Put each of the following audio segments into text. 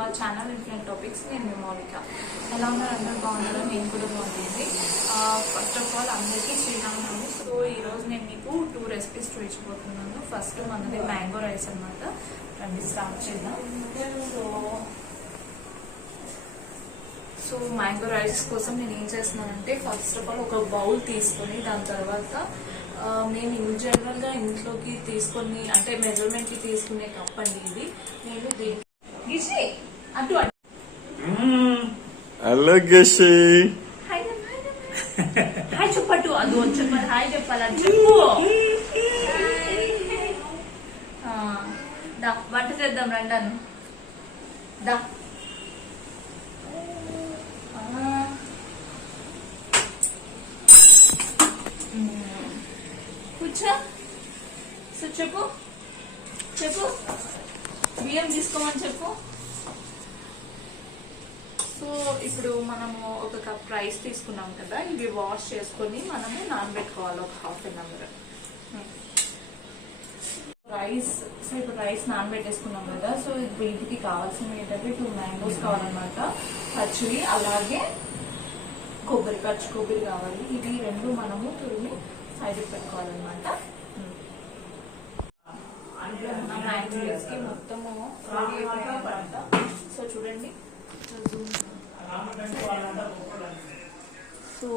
Our channel ఇన్ఫ్లుయెంట్ topics. నేను మీ మౌలిక. ఎలా ఉన్నారు? అందరూ బాగున్నారో నేను కూడా బాగుంటుంది. ఫస్ట్ ఆఫ్ ఆల్ అందరికీ శ్రీరామనవమి. సో ఈరోజు నేను మీకు 2 రెసిపీస్ చూపించబోతున్నాను. ఫస్ట్ మనది మ్యాంగో రైస్ అనమాట. రండి స్టార్ట్ చేద్దాం. సో మ్యాంగో రైస్ కోసం నేను ఏం చేస్తున్నానంటే ఫస్ట్ ఆఫ్ ఆల్ ఒక బౌల్ తీసుకొని దాని తర్వాత నేను ఇన్ జనరల్గా ఇంట్లోకి తీసుకొని అంటే మెజర్మెంట్కి తీసుకునే కప్ అండి ఇది. నేను అటు హలో గేషి హాయ్ చెప్పట్టు అది చెప్పాలి హాయ్ చెప్పాలి అది చెప్పు. దా వంట చేద్దాం రండాను దా. కూర్చో. సో చెప్పు చెప్పు బియ్యం తీసుకోమని చెప్పు. సో ఇప్పుడు మనము ఒక కప్ రైస్ తీసుకున్నాం కదా, ఇవి వాష్ చేసుకొని మనము నానబెట్టుకోవాలి ఒక ½ an hour రైస్. సో ఇప్పుడు రైస్ నానబెట్టేసుకున్నాం కదా. సో వీటికి కావాల్సినవి ఏంటంటే 2 మ్యాంగోస్ కావాలన్నమాట, పచ్చివి, అలాగే కొబ్బరి, పచ్చి కొబ్బరి కావాలి. ఇవి 2 మనము తురిమి సైడ్కి పెట్టుకోవాలన్నమాట. మ్యాంగోస్ కి మొత్తము రెడీ అయిపోయిందన్నమాట. సో చూడండి. సో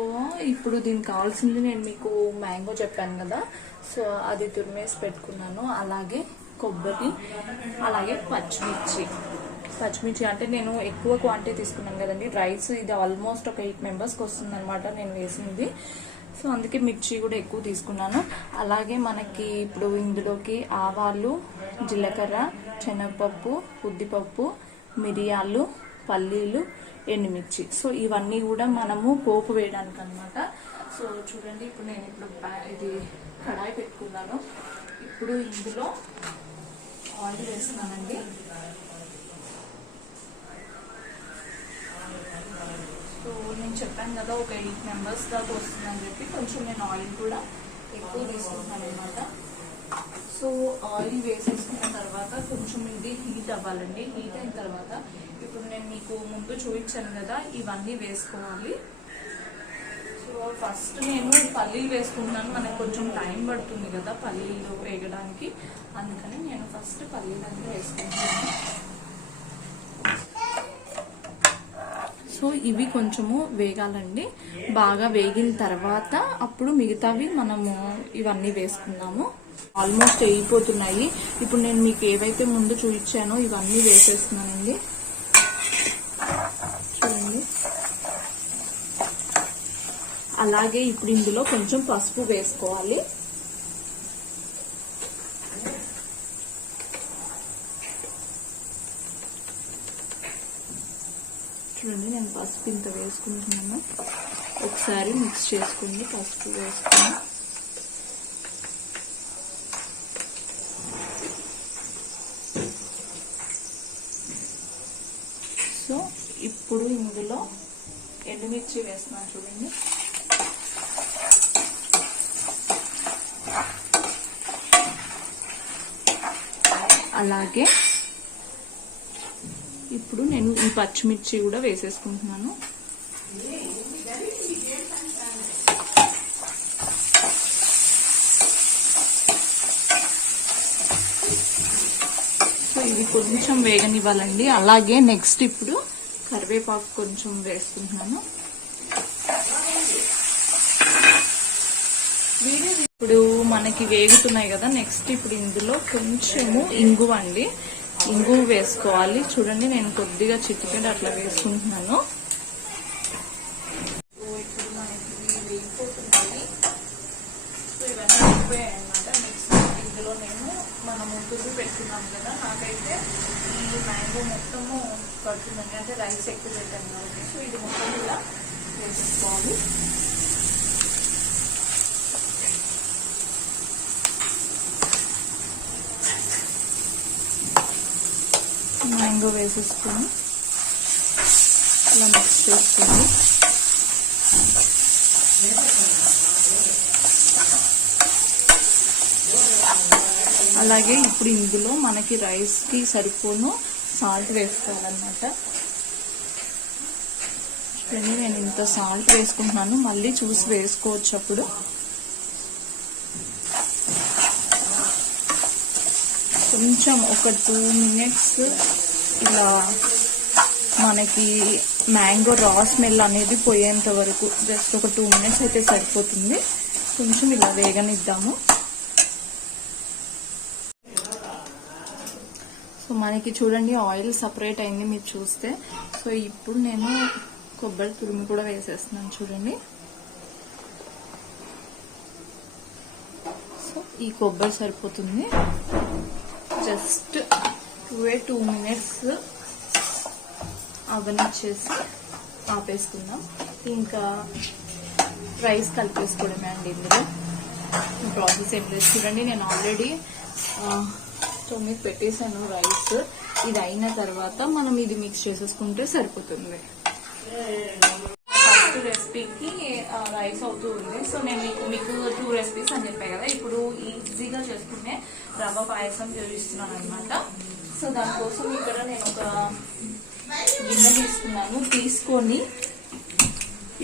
ఇప్పుడు దీనికి కావాల్సింది నేను మీకు మ్యాంగో చెప్పాను కదా, సో అది తురిమేసి పెట్టుకున్నాను. అలాగే కొబ్బరి, అలాగే పచ్చిమిర్చి అంటే నేను ఎక్కువ క్వాంటిటీ తీసుకున్నాను కదండి రైస్. ఇది ఆల్మోస్ట్ ఒక 8 మెంబర్స్కి వస్తుంది అనమాట నేను వేసింది. సో అందుకే మిర్చి కూడా ఎక్కువ తీసుకున్నాను. అలాగే మనకి ఇప్పుడు ఇందులోకి ఆవాలు, జీలకర్ర, శనగపప్పు, ఉద్దిపప్పు, మిరియాలు, పల్లీలు, ఎండుమిర్చి. సో ఇవన్నీ కూడా మనము పోపు వేయడానికి అనమాట. సో చూడండి ఇప్పుడు నేను ఇది కడాయి పెట్టుకున్నాను. ఇప్పుడు ఇందులో ఆయిల్ వేస్తున్నానండి. సో నేను చెప్పాను కదా ఒక 8 మెంబర్స్ దాకా వస్తుందని చెప్పి కొంచెం నేను ఆయిల్ కూడా ఎక్కువ తీసుకుంటాను అనమాట. సో ఆయిల్ వేసేసుకున్న తర్వాత కొంచెం ఇది హీట్ అవ్వాలండి. హీట్ అయిన తర్వాత ఇప్పుడు నేను మీకు ముందు చూపించాను కదా ఇవన్నీ వేసుకోవాలి. సో ఫస్ట్ నేను పల్లీలు వేసుకుంటున్నాను. మనకు కొంచెం టైం పడుతుంది కదా పల్లీలు వేగడానికి, అందుకని నేను ఫస్ట్ పల్లీలన్నీ వేసుకుంటున్నాను. సో ఇవి కొంచెము వేగాలండి. బాగా వేగిన తర్వాత అప్పుడు మిగతావి మనము ఇవన్నీ వేసుకుందాము. ఆల్మోస్ట్ వేగిపోతున్నాయి. ఇప్పుడు నేను మీకు ఏవైతే ముందు చూపించానో ఇవన్నీ వేసేస్తున్నానండి. చూడండి. అలాగే ఇప్పుడు ఇందులో కొంచెం పసుపు వేసుకోవాలి. చూడండి నేను పసుపు ఇంత వేసుకుంటున్నాను. ఒకసారి మిక్స్ చేసుకోండి. పసుపు వేసుకుని సో ఇప్పుడు ఇందులో ఎండుమిర్చి వేస్తున్నాను. చూడండి. అలాగే ఇప్పుడు నేను ఈ పచ్చిమిర్చి కూడా వేసేసుకుంటున్నాను. సో ఇది కొంచెం వేగనివ్వాలండి. అలాగే నెక్స్ట్ ఇప్పుడు కరివేపాకు కొంచెం వేసుకుంటున్నాను. ఇప్పుడు మనకి వేగుతున్నాయి కదా. నెక్స్ట్ ఇప్పుడు ఇందులో కొంచెము ఇంగువ అండి, ఇంగువ వేసుకోవాలి. చూడండి నేను కొద్దిగా చిటికెడు అట్లా వేసుకుంటున్నాను. సో ఇప్పుడు మనకి వేగిపోతున్నాయి. సో ఇవన్నీ వేగిపోయాయి అనమాట. నెక్స్ట్ ఇందులో మనము తురిమి పెట్టుకున్నాం కదా, నాకైతే ఈ మ్యాంగో మొత్తము పడుతుందండి, అంటే రైస్ ఎక్కువ పెట్టాను కాబట్టి. సో ఇది మొత్తం కూడా వేసుకోవాలి. మ్యాంగో వేసేసుకొని ఇలా మిక్స్ చేసుకోండి. అలాగే ఇప్పుడు ఇందులో మనకి రైస్ కి సరిపోను సాల్ట్ వేసుకోవాలన్నమాట. చూడండి నేను ఇంత సాల్ట్ వేసుకుంటున్నాను, మళ్ళీ చూసి వేసుకోవచ్చు. అప్పుడు కొంచెం ఒక 2 minutes ఇలా మనకి మ్యాంగో రా స్మెల్ అనేది పోయేంత వరకు జస్ట్ ఒక 2 minutes అయితే సరిపోతుంది. కొంచెం ఇలా వేగనిద్దాము. సో మనకి చూడండి ఆయిల్ సపరేట్ అయింది మీరు చూస్తే. సో ఇప్పుడు నేను కొబ్బరి తురుము కూడా వేసేస్తున్నాను చూడండి. సో ఈ కొబ్బరి సరిపోతుంది. Just 2 minutes అవనిచ్చేసి ఆపేసుకుందాం. ఇంకా రైస్ కలిపేసుకోవడమే అండి. ఇందులో ప్రాసెస్ ఏం లేదు. చూడండి నేను ఆల్రెడీ 9 పెట్టేసాను రైస్. ఇది అయిన తర్వాత మనం ఇది మిక్స్ చేసేసుకుంటే సరిపోతుంది. ఫస్ట్ రెసిపీకి రైస్ అవుతూ ఉంది. సో నేను మీకు 2 recipes అని చెప్పాను కదా. ఇప్పుడు ఈజీగా చేసుకునే రవ్వ పాయసం చూపిస్తున్నాను అనమాట. సో దానికోసం ఇక్కడ నేను ఒక గిన్నె తీసుకున్నాను. తీసుకొని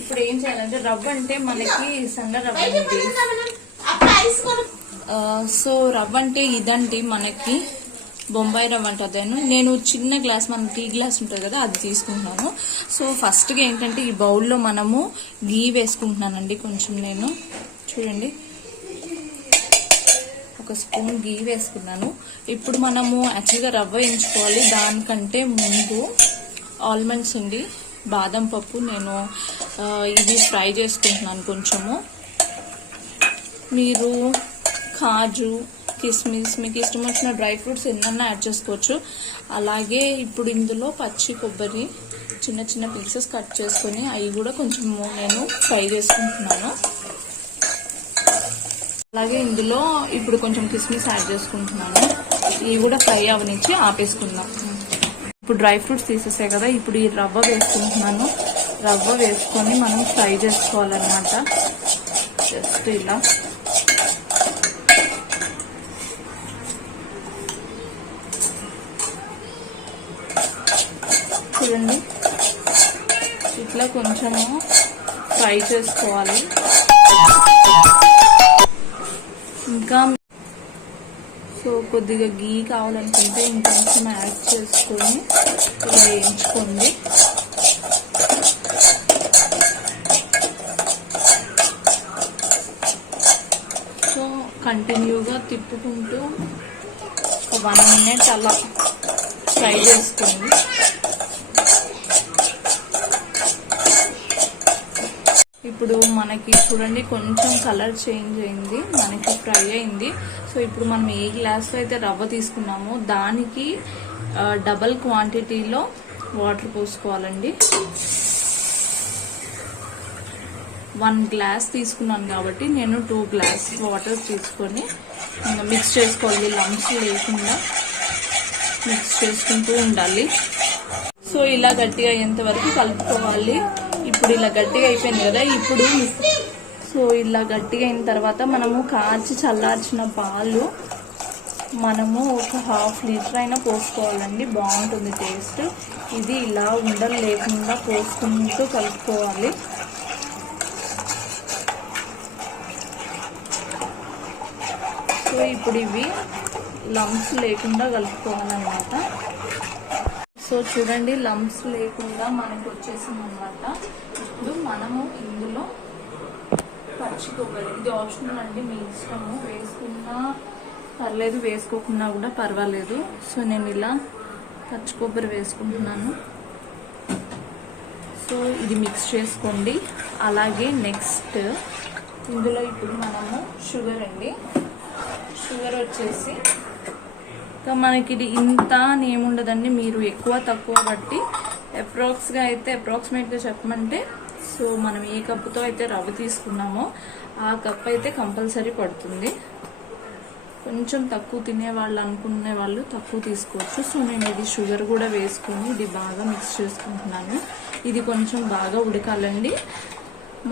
ఇప్పుడు ఏం చేయాలంటే రవ్వ అంటే మనకి సన్న రవ్వ అండి. సో రవ్వ అంటే ఇదండి మనకి బొంబాయి రవ్వ అంటుంది. నేను చిన్న గ్లాస్ మన టీ గ్లాస్ ఉంటుంది కదా అది తీసుకుంటున్నాను. సో ఫస్ట్గా ఏంటంటే ఈ బౌల్లో మనము గీ వేసుకుంటున్నానండి. కొంచెం నేను చూడండి ఒక స్పూన్ గీ వేసుకున్నాను. ఇప్పుడు మనము యాక్చువల్గా రవ్వ వేయించుకోవాలి. దానికంటే ముందు ఆల్మండ్స్ అండి, బాదం పప్పు నేను ఇది ఫ్రై చేసుకుంటున్నాను కొంచెము. మీరు కాజు, కిస్మిస్, మీకు ఇష్టం వచ్చిన డ్రై ఫ్రూట్స్ ఎన్నన్నా యాడ్ చేసుకోవచ్చు. అలాగే ఇప్పుడు ఇందులో పచ్చి కొబ్బరి చిన్న చిన్న పీసెస్ కట్ చేసుకొని అవి కూడా కొంచెం నేను ఫ్రై చేసుకుంటున్నాను. అలాగే ఇందులో ఇప్పుడు కొంచెం కిస్మిస్ యాడ్ చేసుకుంటున్నాను. ఇవి కూడా ఫ్రై అవనిచ్చి ఆపేసుకుందాం. ఇప్పుడు డ్రై ఫ్రూట్స్ తీసేసాయి కదా. ఇప్పుడు ఈ రవ్వ వేసుకుంటున్నాను. రవ్వ వేసుకొని మనం ఫ్రై చేసుకోవాలన్నమాట. జస్ట్ ఇలా చూడండి ఇట్లా కొంచెము ఫ్రై చేసుకోవాలి. ఇంకా సో కొద్దిగా గీ కావాలనుకుంటే ఇంకొంచెం యాడ్ చేసుకొని ఇలా వేయించుకోండి. సో కంటిన్యూగా తిప్పుకుంటూ 1 minute అలా ఫ్రై చేసుకోండి. ఇప్పుడు మనకి చూడండి కొంచెం కలర్ చేంజ్ అయింది, మనకి ఫ్రై అయింది. సో ఇప్పుడు మనం ఏ గ్లాస్లో అయితే రవ్వ తీసుకున్నామో దానికి డబల్ క్వాంటిటీలో వాటర్ పోసుకోవాలండి. 1 glass తీసుకున్నాను కాబట్టి నేను 2 glass వాటర్ తీసుకొని మిక్స్ చేసుకోవాలి. లంప్స్ లేకుండా మిక్స్ చేసుకుంటూ ఉండాలి. సో ఇలా గట్టిగా అయ్యేంత వరకు కలుపుకోవాలి. ఇప్పుడు ఇలా గట్టిగా అయిపోయింది కదా. ఇప్పుడు సో ఇలా గట్టిగా అయిన తర్వాత మనము కాచి చల్లార్చిన పాలు మనము ఒక 1/2 liter అయినా పోసుకోవాలండి. బాగుంటుంది టేస్ట్. ఇది ఇలా ఉండలు లేకుండా పోసుకుంటూ కలుపుకోవాలి. సో ఇప్పుడు ఇవి లంప్స్ లేకుండా కలుపుకోవాలన్నమాట. సో చూడండి లంప్స్ లేకుండా మనకి వచ్చేసింది అనమాట. ఇప్పుడు మనము ఇందులో పచ్చి కొబ్బరి, ఇది ఆప్షనల్ అండి, మీ ఇష్టము, వేసుకున్నా పర్లేదు వేసుకోకున్నా కూడా పర్వాలేదు. సో నేను ఇలా పచ్చి కొబ్బరి వేసుకుంటున్నాను. సో ఇది మిక్స్ చేసుకోండి. అలాగే నెక్స్ట్ ఇందులో ఇప్పుడు మనము షుగర్ అండి. షుగర్ వచ్చేసి మనకి ఇది ఇంత అని ఏముండదండి, మీరు ఎక్కువ తక్కువ బట్టి అప్రాక్సిమేట్గా చెప్పమంటే సో మనం ఏ కప్పుతో అయితే రవ్వ తీసుకున్నామో ఆ కప్ అయితే కంపల్సరీ పడుతుంది. కొంచెం తక్కువ తినే వాళ్ళు అనుకునే వాళ్ళు తక్కువ తీసుకోవచ్చు. సో నేను ఇది షుగర్ కూడా వేసుకొని ఇది బాగా మిక్స్ చేసుకుంటున్నాను. ఇది కొంచెం బాగా ఉడకాలండి.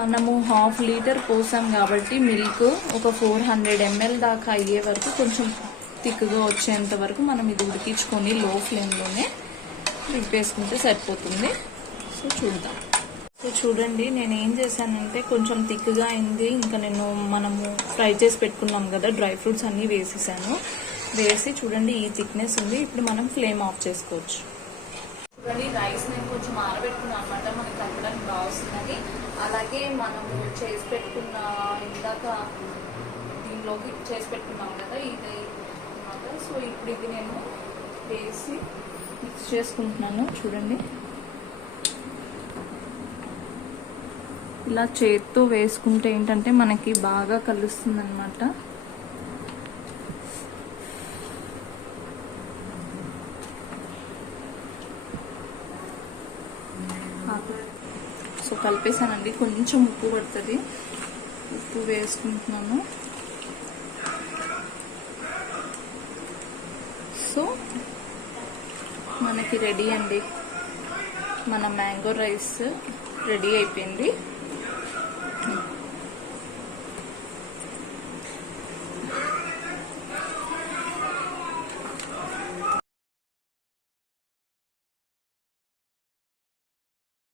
మనము 1/2 liter పోసాం కాబట్టి మిల్క్ ఒక 400 ml దాకా అయ్యే వరకు కొంచెం థిక్గా వచ్చేంత వరకు మనం ఇది ఉడికించుకొని లో ఫ్లేమ్లోనే వేసుకుంటే సరిపోతుంది. సో చూద్దాం. సో చూడండి, నేను ఏం చేశానంటే కొంచెం థిక్గా అయింది. ఇంకా మనము ఫ్రై చేసి పెట్టుకున్నాం కదా, డ్రై ఫ్రూట్స్ అన్నీ వేసేసాను. వేసి చూడండి ఈ థిక్నెస్ ఉంది. ఇప్పుడు మనం ఫ్లేమ్ ఆఫ్ చేసుకోవచ్చు. చూడండి, రైస్ నేను కొంచెం ఆరబెట్టుకున్నాను అనమాట, మనకి కలపడానికి బాగా వస్తుందని. అలాగే మనము చేసి పెట్టుకున్న ఇందాక దీనిలోకి చేసి పెట్టుకున్నాం కదా ఇది అనమాట. సో ఇప్పుడు ఇది నేను వేసి మిక్స్ చేసుకుంటున్నాను. చూడండి, ఇలా చేత్తో వేసుకుంటే ఏంటంటే మనకి బాగా కలుస్తుంది అనమాట. సో కలిపేసానండి. కొంచెం ఉప్పు పడుతుంది, ఉప్పు వేసుకుంటున్నాను. సో మనకి రెడీ అండి, మన మ్యాంగో రైస్ రెడీ అయిపోయింది.